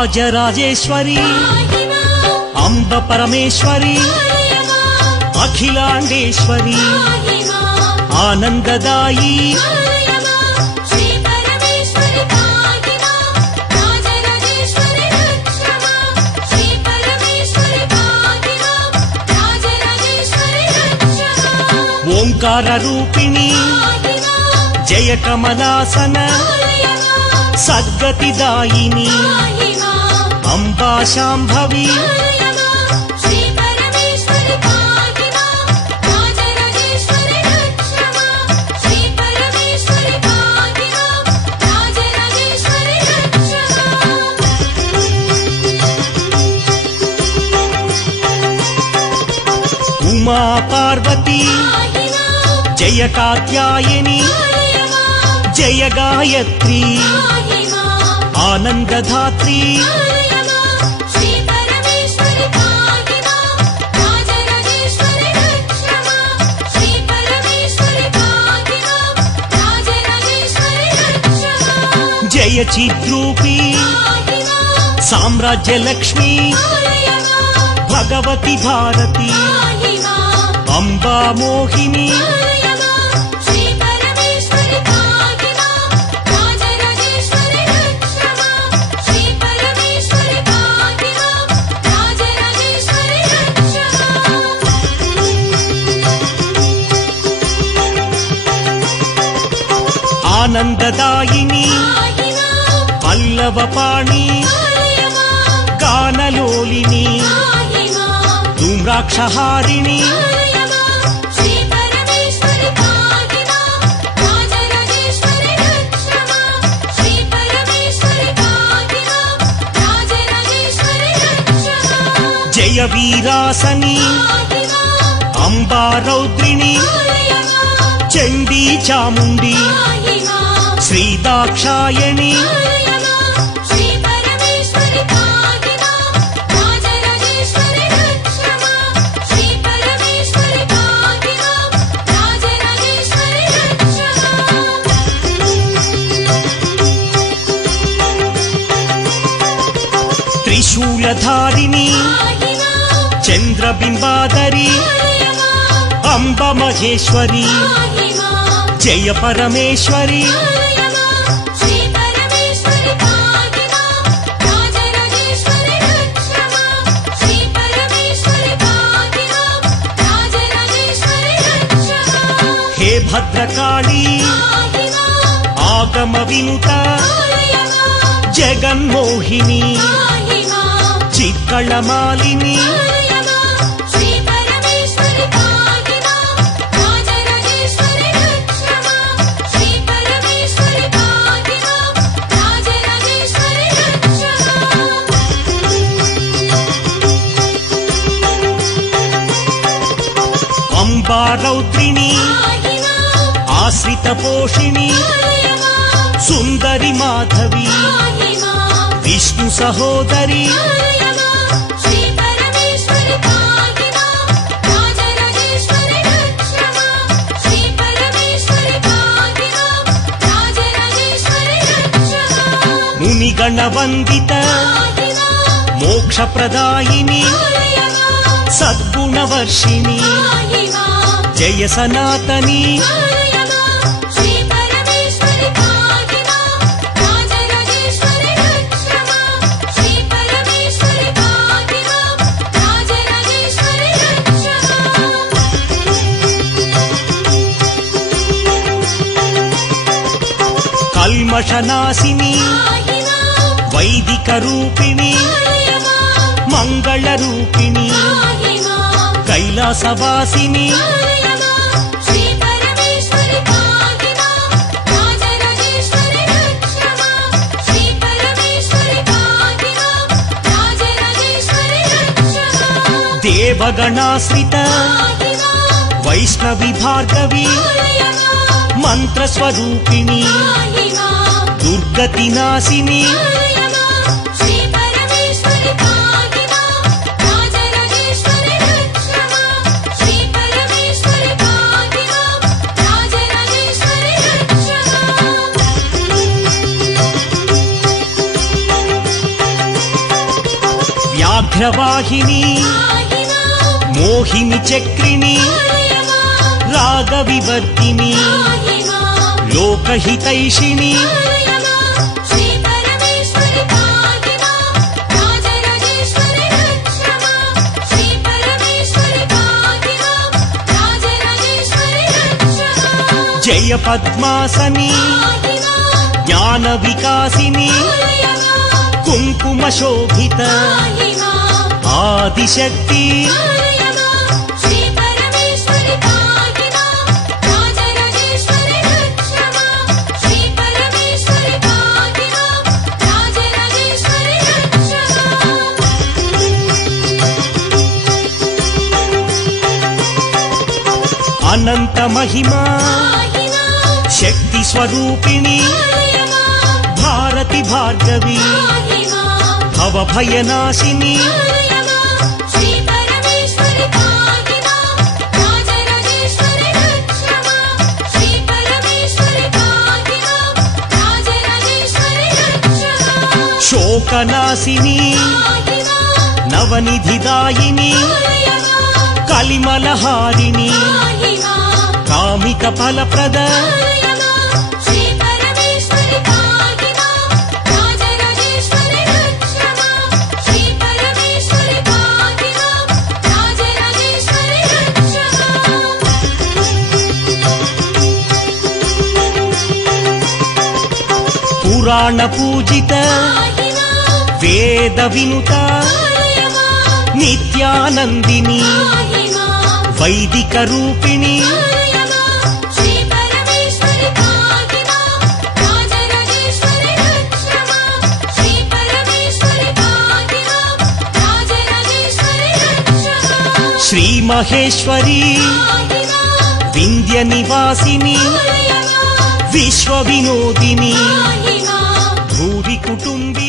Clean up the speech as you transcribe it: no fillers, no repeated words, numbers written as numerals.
రాజరాజేశ్వరి అంబ పరమేశ్వరి అఖిలాండేశ్వరి ఆనందదాయి ఓంకార రూపిణి జయ కమలాసన సద్గతిదాయిని అంబా శాంభవి ఉమా పార్వతి జయ కాత్యాయని జయ గాయత్రి ఆనందధాత్రి జయ చిద్రూపి సామ్రాజ్య లక్ష్మి భగవతి భారతి అంబా మోహిని ఆనందదాయిని పల్లవపాణి గానలోలిని ధూమ్రాక్షహారిణి జయ వీరాసని అంబా రౌద్రిణి చండీ చాముండి శ్రీ దాక్షాయణి త్రిశూలధారిణి చంద్రబింబాదరి అంబ మహేశ్వరి జయ పరమేశ్వరి హే భద్రకాళి ఆగమ వినుత జగన్మోహిని చిక్కళమాలిని అంబా రౌద్రిణి ఆశ్రిత పోషిణి సుందరి మాధవి విష్ణు సహోదరి మునిగణవందిత మోక్షప్రదాయిని సద్గుణవర్షిణి జయ సనాతని కల్మషనాశిని వైదిక రూపిణి మంగళ రూపిణి కైలాసవాసిని దేవగణాశ్రిత వైష్ణవి భార్గవి మంత్రస్వరూపిణి దుర్గతి నాశిని అగ్రవాహిని మోహిని చక్రిణి రాగవివర్ధిని లోకహితైషిణి జయ పద్మాసని జ్ఞాన వికాసిని కుంకుమ శోభిత ఆదిశక్తి అనంత మహిమా శక్తి స్వరూపిణి భారతి భార్గవి భవభయనాశిని శోకనాశిని నవనిధిదాయిని కలిమలహారిణి కామిక ఫలప్రద పురాణ పూజిత వేద వినుత నిత్యానందిని వైదిక రూపిణి శ్రీ మహేశ్వరి వింధ్య నివాసిని విశ్వ వినోదిని భూరి కుటుంబి